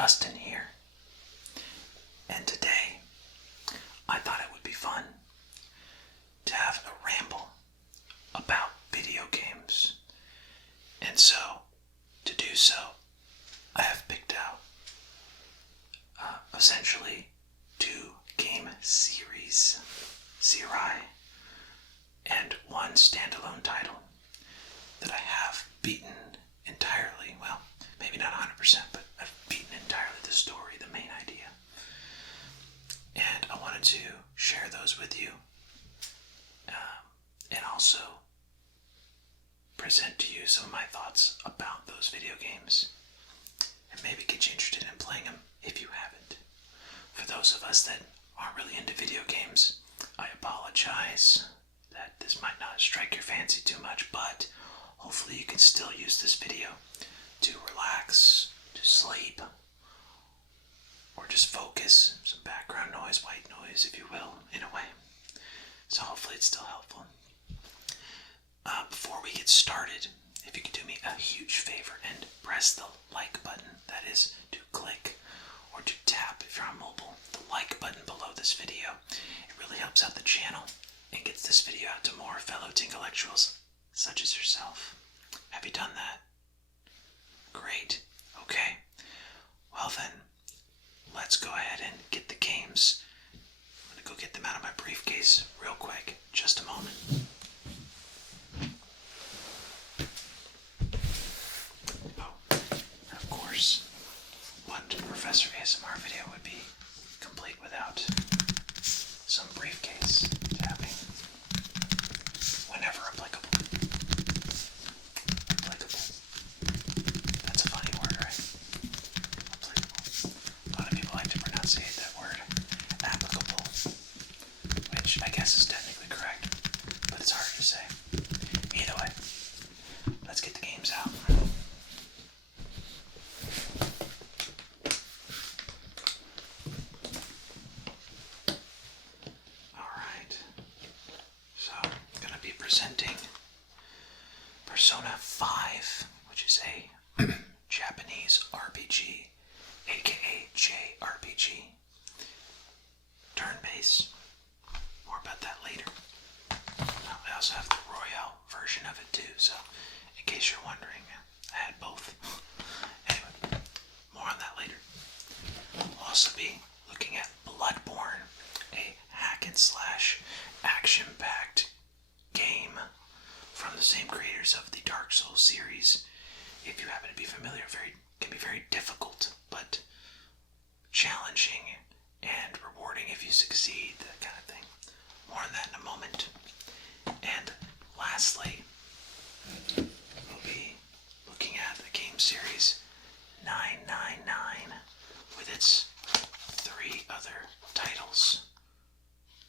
Dustin here, and today I thought it would be fun to have a ramble about video games. And so, to do so, I have picked out essentially two game series, and one standalone title that I have beaten entirely. Well, maybe not 100%, but I've beaten entirely the story, the main idea. And I wanted to share those with you, and also present to you some of my thoughts about those video games, and maybe get you interested in playing them if you haven't. For those of us that aren't really into video games, I apologize that this might not strike your fancy too much, but hopefully you can still use this video to relax, to sleep, or just focus, some background noise, white noise, if you will, in a way. So hopefully it's still helpful. Before we get started, if you could do me a huge favor and press the like button, that is to click or to tap if you're on mobile, the like button below this video. It really helps out the channel and gets this video out to more fellow Tinglectuals such as yourself. Have you done that? Great. Okay. Well then, let's go ahead and get the games. I'm going to go get them out of my briefcase real quick. Just a moment. Oh, and of course, what Professor ASMR video would be complete without some briefcase tapping whenever applicable. That's a funny word, right? Applicable. A lot of people like to pronunciate that word. Applicable. Which I guess is technically correct, but it's hard to say. Either way, let's get the games out. Alright. So, I'm going to be presenting Persona 5, which is a Japanese RPG, aka JRPG. Turn-based. More about that later. I also have the Royale version of it too, so in case you're wondering, I had both. Anyway, more on that later. We'll also be looking at Bloodborne, a hack and slash action-packed game from the same creators of the Dark Souls series. If you happen to be familiar, can be very difficult, but challenging and rewarding if you succeed, that kind of thing. More on that in a moment. And lastly, we'll be looking at the game series 999 with its three other titles.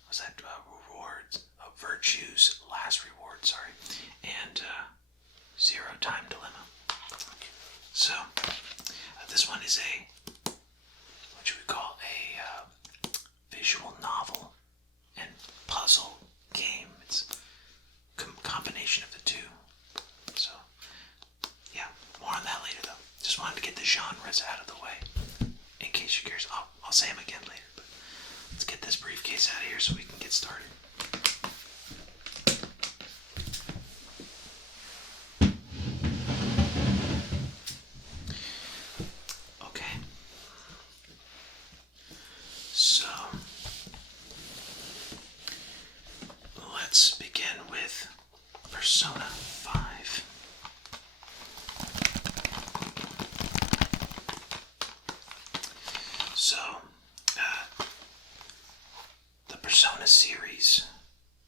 Was that Virtue's Last Reward, sorry, and Zero Time Dilemma. So, this one is what you would call a visual novel and puzzle game. It's a combination of the two. So, yeah, more on that later though. Just wanted to get the genres out of the way. In case you're curious, I'll say them again later, but let's get this briefcase out of here so we can get started. Okay. So, let's begin with Persona 5. So, the Persona series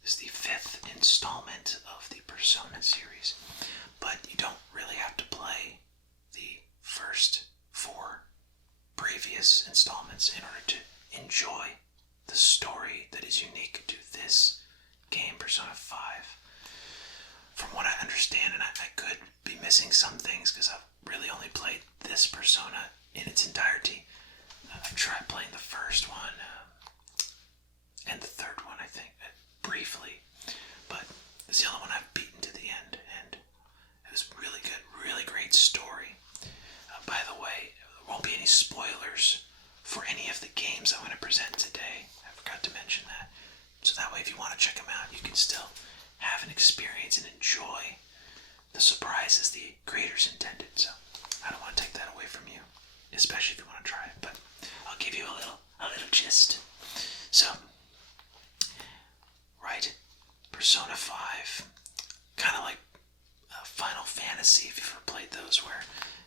is the 5th installment of the Persona series, but you don't really have to play the first 4 previous installments in order to enjoy the story that is unique to this game, Persona 5. From what I understand, and I could be missing some things because I've really only played this Persona in its entirety. I tried playing the first one and the third one, I think, briefly, but it's the only one I've beaten to the end, and it was really good, really great story. By the way, there won't be any spoilers experience and enjoy the surprises the creators intended. So I don't want to take that away from you, especially if you want to try it. But I'll give you a little gist. So, right, Persona 5, kind of like Final Fantasy, if you've ever played those, where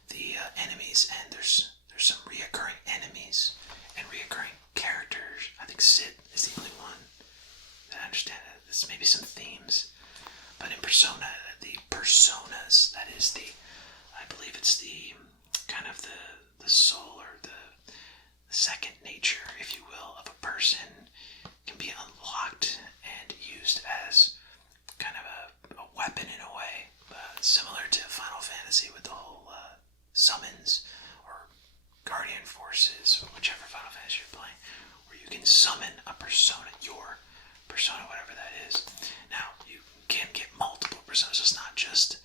the enemies, and there's some reoccurring enemies and reoccurring characters. I think Sid is the only one that I understand it. There's maybe some themes. But in Persona, the personas, that is I believe it's the kind of the soul or the second nature, if you will, of a person can be unlocked and used as kind of a weapon in a way, similar to Final Fantasy with the whole summons or guardian forces, or whichever Final Fantasy you're playing, where you can summon a persona, your persona, whatever that is. Now, you can get multiple personas. It's not just,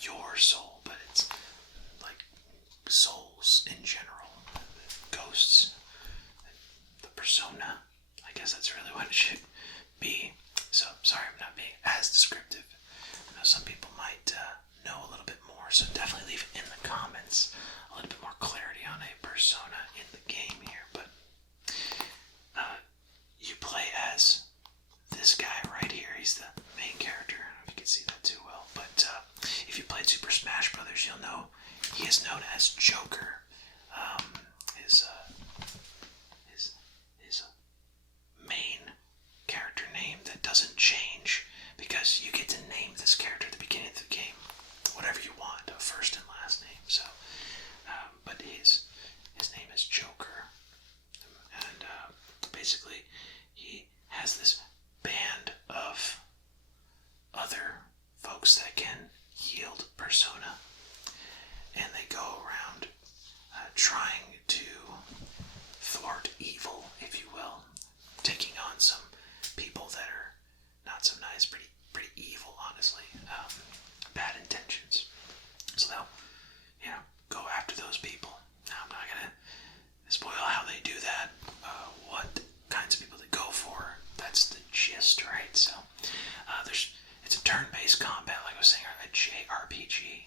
your soul, but it's like souls in general, ghosts, the persona. I guess that's really what it should be. So, sorry I'm not being as descriptive. I know some people might know a little bit more, so definitely leave it in the comments a little bit more clarity on a persona in the game here. But you play as this guy right here. He's the main character. I don't know if you can see that too well, but if you played Super Smash Brothers, you'll know he is known as Joker. His main character name that doesn't change, because you get to name this character at the beginning of the game whatever you want, first and last name. So, but his name is Joker, and basically he has this band of other folks that can yield persona, and they go around trying to thwart evil, if you will, taking on some people that are not so nice, pretty evil, honestly, bad intentions. So they'll, go after those people. Now, I'm not gonna spoil how they do that, what kinds of people they go for. That's the gist, right? So, it's a turn-based combat, like I was saying, a JRPG.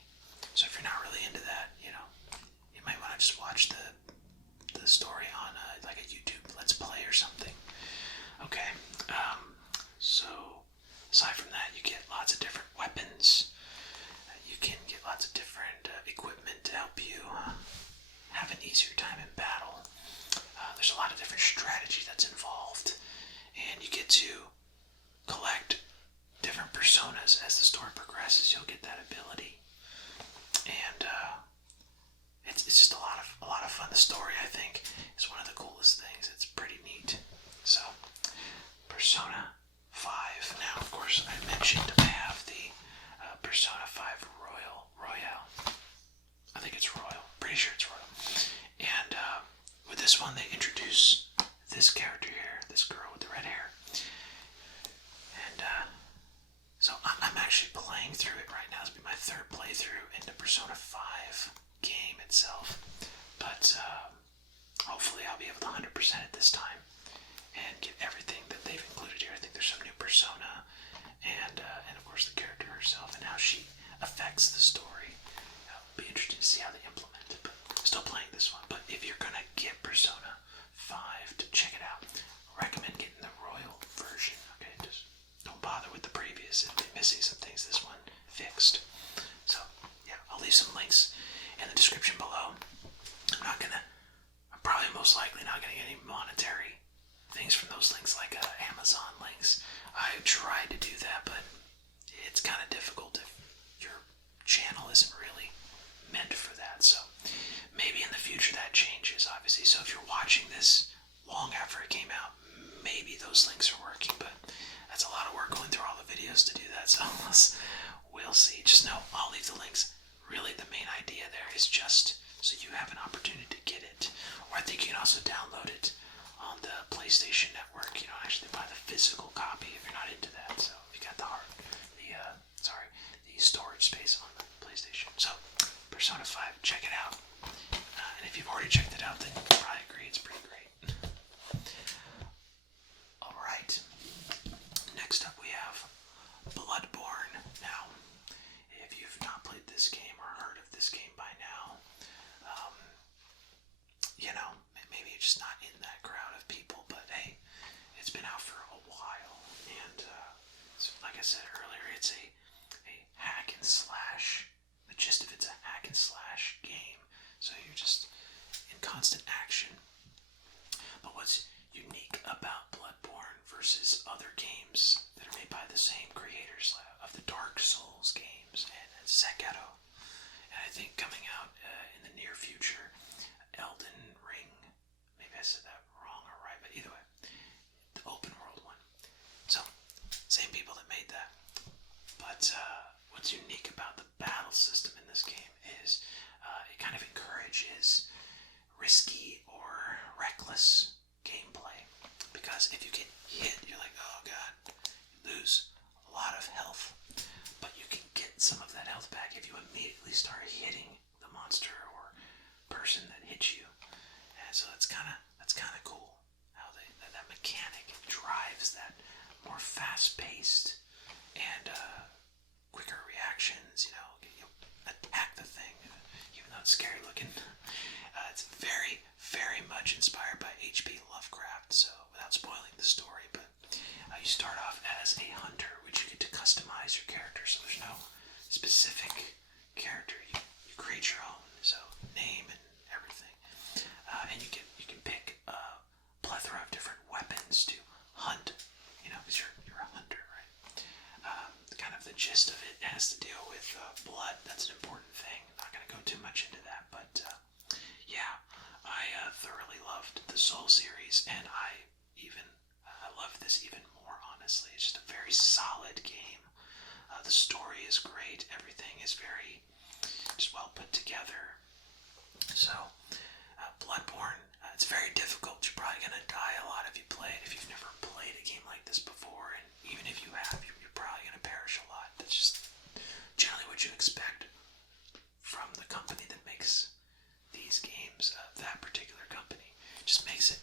So if you're not really into that, you might want to just watch the story on like a YouTube Let's Play or something. Okay, so aside from that, you get lots of different weapons. You can get lots of different equipment to help you have an easier time in battle. There's a lot of different strategy that's involved, and you get to collect different personas as the story progresses. You'll get that ability, and it's just a lot of fun. The story, I think, is one of the coolest things. It's pretty neat. So, Persona 5. Now, of course, I mentioned I have the Persona 5 Royale. I think it's Royal. Pretty sure it's Royal. And with this one, they introduce this character here, this girl with the red hair. And so I'm actually playing through it right now. This will be my third playthrough in the Persona 5 game itself. But hopefully I'll be able to 100% it this time and get everything that they've included here. I think there's some new persona, and of course the character herself and how she affects the story. It'll be interesting to see how they implement it. But I'm still playing this one. But if you're gonna get Persona 5 to check it out, I recommend getting the Royal version. Okay, just don't bother with the previous. It'll be missing some things. This one fixed. So yeah, I'll leave some links in the description below. I'm probably most likely not gonna get any monetary things from those links, like Amazon links. I tried to do that, but it's kind of difficult if your channel isn't really meant for that. So maybe in the future that changes, obviously. So if you're watching this long after it came out, maybe those links are working, but that's a lot of work going through all the videos to do that. So we'll see. Just know I'll leave the links. Really, the main idea there is just so you have an opportunity to get it. Or I think you can also download it on the PlayStation Network. Actually buy the physical copy if you're not into that. So if you got the storage space on the PlayStation. So Persona 5, check it out. And if you've already checked it out, then you probably agree it's pretty great. Alright. Next up we have Bloodborne. earlier, it's a hack and slash. The gist of it's a hack and slash game. So you're just in constant action. But what's unique about Bloodborne versus other games that are made by the same creators of the Dark Souls games and Sekiro, and I think coming out in the near future, Elden Ring. Maybe I said that wrong or right, but either way, the open world one. So, same people that made that. But what's unique about the battle system in this game is it kind of encourages risky or reckless gameplay. Because if you get hit, you're like, oh god, you lose a lot of health. But you can get some of that health back if you immediately start hitting the monster or person that hit you. And so that's kind of cool how that mechanic drives that more fast-paced and quicker reactions. You attack the thing, even though it's scary looking. It's very, very much inspired by H.P. Lovecraft. So without spoiling the story, but you start off as a hunter, which you get to customize your character. So there's no specific character. You create your own. So name and everything, and you can pick a plethora of different weapons to hunt. Because you're a hunter, right? Kind of the gist of it has to deal with blood. That's an important thing. I'm not going to go too much into that, but yeah, I thoroughly loved the Soul series, and I love this even more. Honestly, it's just a very solid game. The story is great. Everything is very just well put together. So, Bloodborne, it's very difficult. You're probably going to die a lot if you play it, if you've never played a game like this before, and even if you have, you're probably going to perish a lot. That's just generally what you expect from the company that makes these games. That particular company just makes it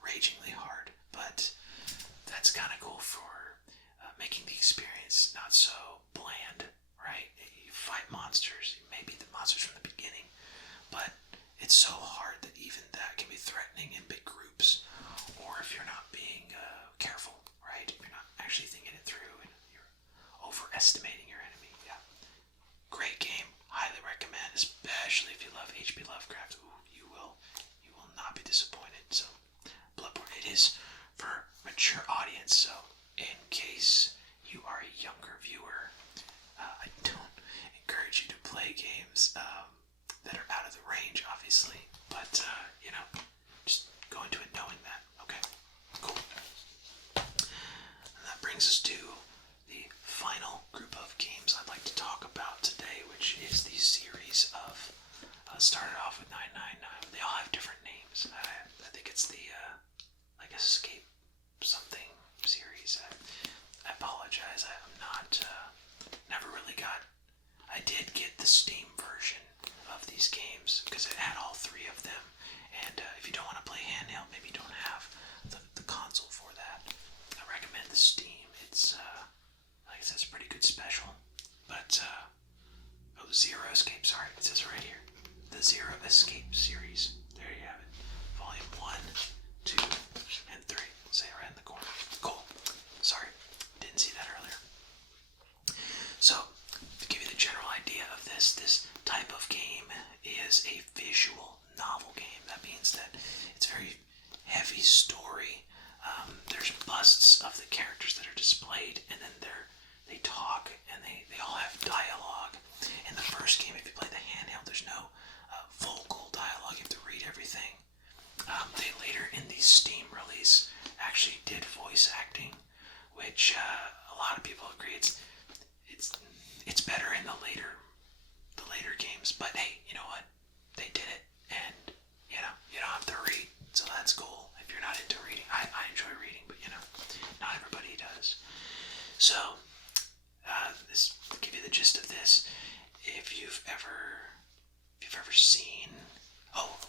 ragingly hard, but that's kind of cool for making the experience not so bland, right? You fight monsters, you may beat the monsters from the beginning, but it's so hard that even that can be threatening in big groups, or if you're not being careful, right? If you're not actually thinking it through and you're overestimating your enemy. Yeah, great game, highly recommend, especially if you love H.P. Lovecraft. Ooh, you will not be disappointed. So, Bloodborne, it is for mature audience. So, in case you are a younger viewer, I don't encourage you to play games that are out of the range, obviously, but just go into it knowing that. Okay, cool. And that brings us to the final group of games I'd like to talk about today, which is the series of started off with 999. They all have different names. I think it's the Escape something series. I apologize. I'm not never really got. I did get the Steam version of these games because it had all three of them. And if you don't want to play handheld, maybe you don't have the console for that, I recommend the Steam. It's like I said, it's a pretty good special. But the Zero Escape. Sorry, it says it right here. The Zero Escape series. There you have it. Volume 1, 2, and 3. Say it right in the corner. Cool. Sorry, didn't see that earlier. So, to give you the general idea of this type of game is a visual novel game. That means that it's very heavy story. There's busts of the characters that are displayed, and then they talk, and they all have dialogue. In the first game, if you play the handheld, there's no vocal dialogue. You have to read everything. They later, in the Steam release, actually did voice acting, which a lot of people agree it's better in the later games. But hey, you know what? They did it, and you don't have to read, so that's cool. If you're not into reading, I enjoy reading, but not everybody does. So, to give you the gist of this, if you've ever seen,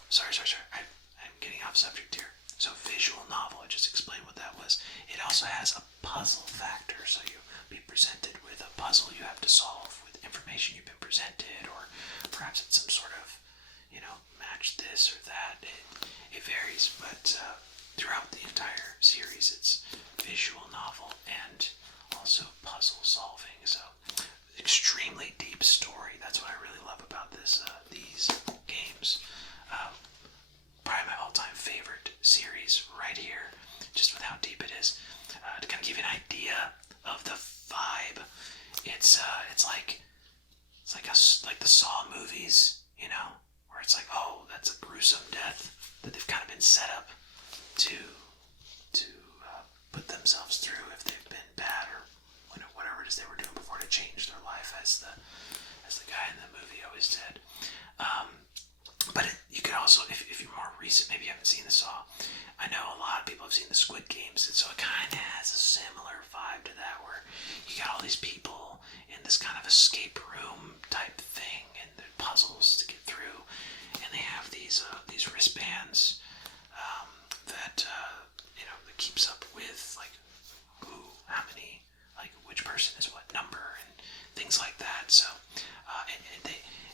sorry, I'm getting off subject here. So, visual novel, I just explained what that was. It also has a puzzle factor, so you'll be presented with a puzzle you have to solve with information you've been presented, or perhaps it's some sort of, match this or that. It varies, but throughout the entire series, it's visual novel, and also puzzle solving. So extremely deep story. That's what I really love about these games. Probably my all-time favorite series right here, just with how deep it is. To kind of give you an idea of the vibe, it's like the Saw movies, where it's like, oh, that's a gruesome death that they've kind of been set up to put themselves through if they've been bad or whatever it is they were doing before to change their life, as the guy in the movie always said. But you could also, if you're more recent, maybe you haven't seen the Saw. I know a lot of people have seen the Squid Games, and so it kind of has a similar vibe to that, where you got all these people in this kind of escape room type thing, and there are puzzles to get through, and they have these wristbands that that keeps up with like how many, like which person is what number and things like that. So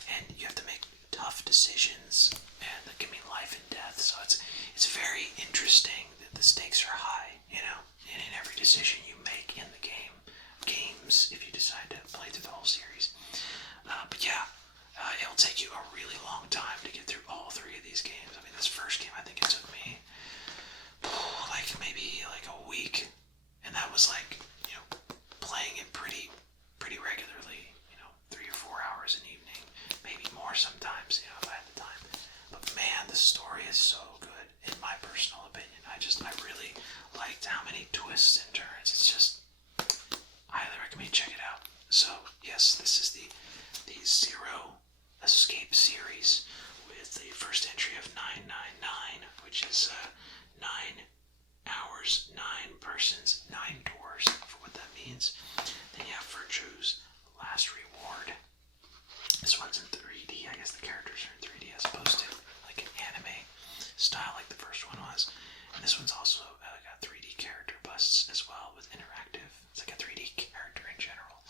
and you have to make tough decisions, and that can mean life and death. So it's very interesting that the stakes are high, and in every decision you make in the games, if you decide to play through the whole series. But yeah, it'll take you a really long time to get through all three of these games. I mean, this first game, I think it took me maybe a week, and that was playing it pretty regularly, 3 or 4 hours an evening, maybe more sometimes, if I had the time. But man, the story is so good, in my personal opinion. I really liked how many twists and turns. It's just, I highly recommend you check it out. So yes, this is the Zero Escape series, with the first entry of 999, which is 9 hours, 9 persons, 9 doors, for what that means. Then you have Virtue's Last Reward. This one's in 3D. I guess the characters are in 3D as opposed to like an anime style like the first one was. And this one's also got 3D character busts as well, with interactive. It's like a 3D character in general.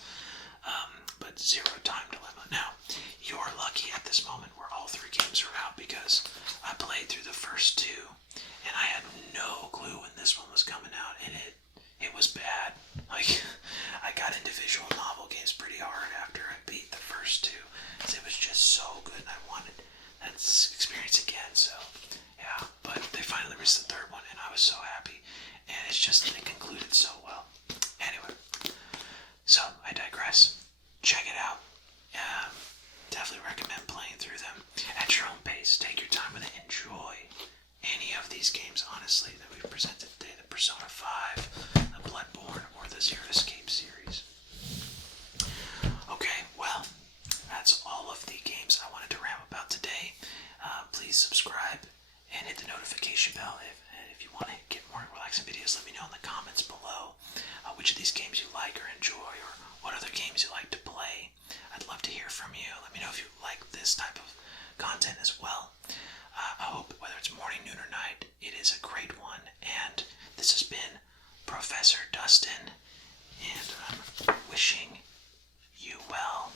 But Zero Time Dilemma. Now, you're lucky at this moment where all 3 games are out, because I played through the first 2, and I had no clue when this one was coming out, and it was bad. Like, I got into visual novel games pretty hard after I beat the first 2, because it was just so good, and I wanted that experience again. So yeah, but they finally released the 3rd one, and I was so happy, and it's just, they concluded so well. Anyway, so I digress. Check it out. Definitely recommend playing through them at your own pace. Take your time with it. Enjoy any of these games, honestly, that we've presented today. The Persona 5, the Bloodborne, or the Zero Escape series. Okay, well, that's all of the games I wanted to ramble about today. Please subscribe and hit the notification bell if you want to get more relaxing videos. Let me know in the comments below which of these games you like or enjoy, or what other games you like to play. I'd love to hear from you. Let me know if you like this type of content as well. I hope, whether it's morning, noon, or night, it is a great one. And this has been Professor Dustin, and I'm wishing you well.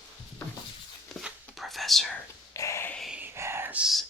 Professor ASMR.